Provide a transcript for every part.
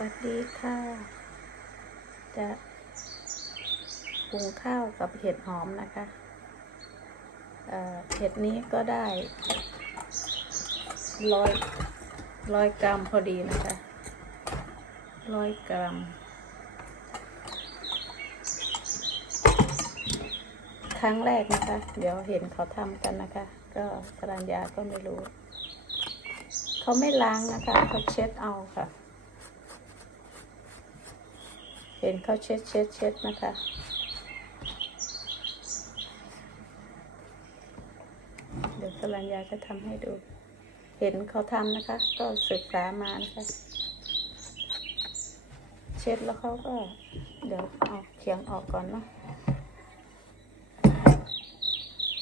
วัสดีค่ะ จะปรุงข้าวกับเห็ดหอมนะคะเเห็ดนี้ก็ได้ร้อยร้อยกรัมพอดีนะคะร้อยกรัมครั้งแรกนะคะ เดี๋ยวเห็นเขาทำกันนะคะ ก็สรัญญาก็ไม่รู้ เขาไม่ล้างนะคะ เขาเช็ดเอาค่ะ เห็นเขาเช็ดเช็ดเช็ดนะคะเดี๋ยวสรัญญาจะทำให้ดู เห็นเขาทำนะคะ ก็ศึกษามานะคะ เช็ดแล้วเขาก็ เดี๋ยวเอาเขียงออกก่อนเนาะ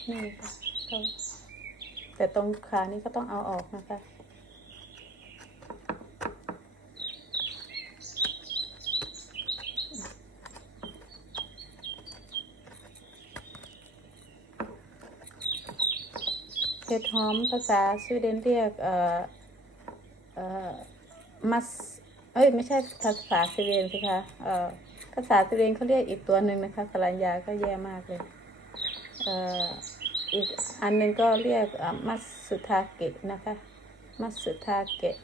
นี่ค่ะแต่ตรงขานี้ก็ต้องเอาออกนะคะ ห็ดหอมภาษาสวีเดนเรียกเอ่อเอ่อมัสเอ้ยไม่ใช่ภาษาสวีเดนสิคะเอ่อภาษาสวีเดนเขาเรียกอีกตัวหนึ่งนะคะสรัญญาก็แย่มากเลยเอ่ออีกอันหนึ่งก็เรียกมัสสุทาเกะนะคะมัสสุทาเกะ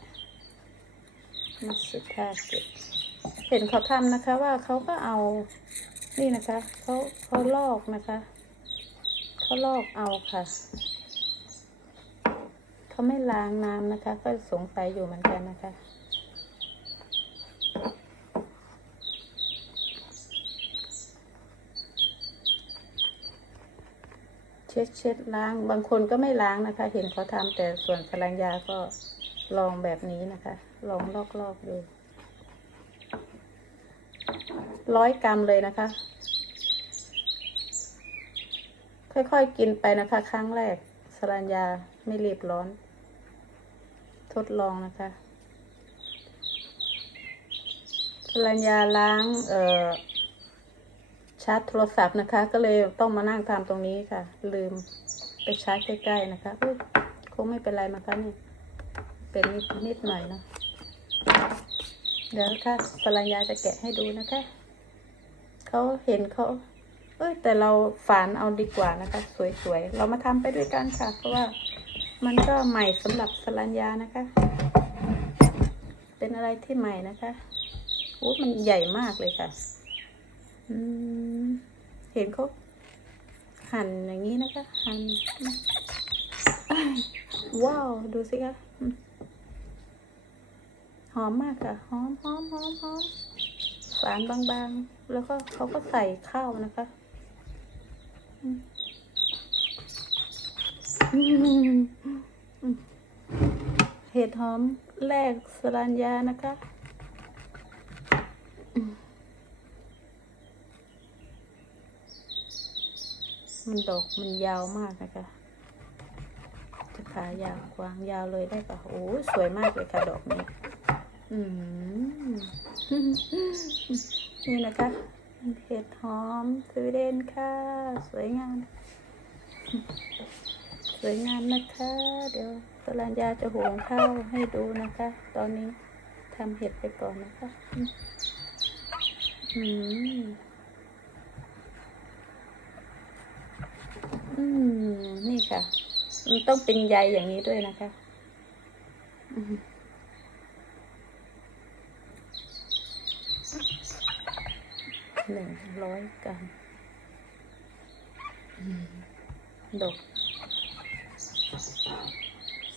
มัสสุทาเกะเห็นเขาทำนะคะว่าเขาก็เอานี่นะคะเขาเขาลอกนะคะเขาลอกเอาค่ะ เขาไม่ล้างน้ำนะคะ ก็สงสัยอยู่เหมือนกันนะคะเช็ดเช็ดล้างบางคนก็ไม่ล้างนะคะ เห็นเขาทำแต่ส่วนสรัญญาก็ลองแบบนี้นะคะ ลองลอกๆดูร้อยกรัมเลยนะคะ ค่อยๆกินไปนะคะ ครั้งแรกสรัญญาไม่รีบร้อน ทดลองนะคะสรัญญาล้างเอ่อชาร์จโทรศัพท์นะคะ ก็เลยต้องมานั่งทำตรงนี้ค่ะ ลืมไปชาร์จใกล้ๆนะคะอุ้ยคงไม่เป็นไรมั้งคะนี่เป็นนิดนิดหน่อยเนาะเดี๋ยวค่ะสรัญญาจะแกะให้ดูนะคะเขาเห็นเขาเอ้ยแต่เราฝานเอาดีกว่านะคะ สวยๆ เรามาทำไปด้วยกันค่ะ เพราะว่า มันก็ใหม่สำหรับสรัญญานะคะ เป็นอะไรที่ใหม่นะคะโอ้มันใหญ่มากเลยค่ะเห็นเขาหั่นอย่างนี้นะคะ หั่นว้าว ดูสิคะหอมมากค่ะ หอมหอมหอมหอมฝานบางๆ แล้วก็เขาก็ใส่ข้าวนะคะ เห็ดหอมแรกสรัญญานะคะมันดอกมันยาวมากนะคะจะขายาวกวางยาวเลยได้ปะโอ้สวยมากเลยค่ะดอกนี้ อืมนี่นะคะ เห็ดหอมสวีเดนค่ะ สวยงาม ส วยงามนะคะ เดี๋ยวสรัญญาจะหุงข้าวให้ดูนะคะ ตอนนี้ทำเห็ดไปก่อนนะคะ อืม อืม นี่ค่ะ มันต้องเป็นใยอย่างนี้ด้วยนะคะ หนึ่งร้อยกรัมอืมดอก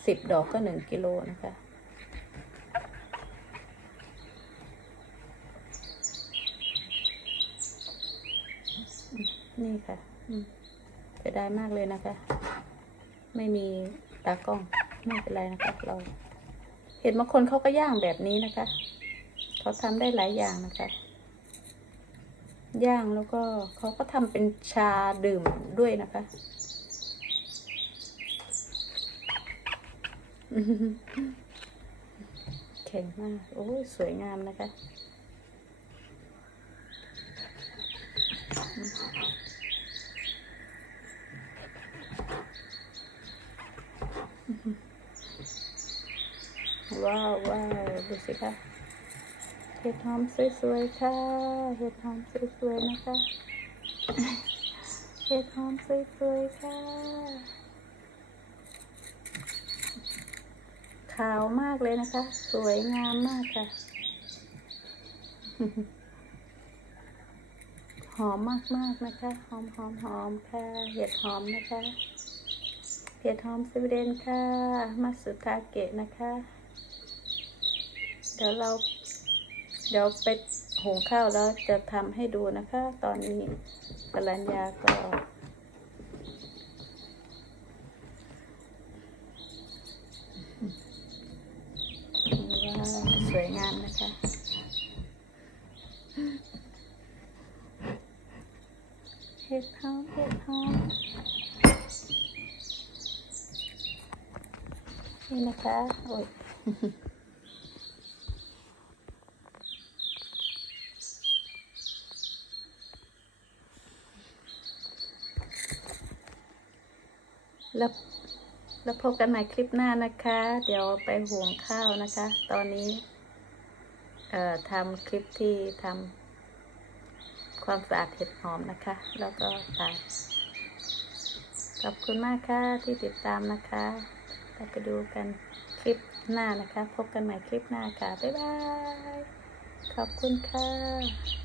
สิบดอกก็หนึ่งกิโลนะคะ นี่ค่ะอืมเสียดายมากเลยนะคะ ไม่มีตากล้อง ไม่เป็นไรนะคะ เรา เห็นบางคนเขาก็ย่างแบบนี้นะคะ เขาทำได้หลายอย่างนะคะ ย่างแล้วก็เขาก็ทำเป็นชาดื่มด้วยนะคะ แข็งมาก โอ้ยสวยงามนะคะ ว้าวว้าวดูสิคะเห็ดหอมสวยๆค่ะ เห็ดหอมสวยๆนะคะ เห็ดหอมสวยๆค่ะาวมากเลยนะคะ สวยงามมากค่ะ หอมมากๆนะคะ หอมหอมหอมค่ะ เห็ดหอมนะคะ เห็ดหอมสวีเดนค่ะมาสุทาเกะนะคะ เดี๋ยวเรา เดี๋ยวไปหุงข้าวแล้วจะทำให้ดูนะคะ ตอนนี้ปรัญญาก็ ว้าวสวยงาม นะคะ เห็ดหอมเห็ดหอมนี่นะคะ โอ้ยแล้วแล้วพบกันใหม่คลิปหน้านะคะ เดี๋ยวไปหุงข้าวนะคะ ตอนนี้ เอ่อทำคลิปที่ทำความสะอาดเห็ดหอมนะคะ แล้วก็ตัดขอบคุณมากค่ะที่ติดตามนะคะเราไปดูกันคลิปหน้านะคะ พบกันใหม่คลิปหน้าค่ะ บ๊ายบาย ขอบคุณค่ะ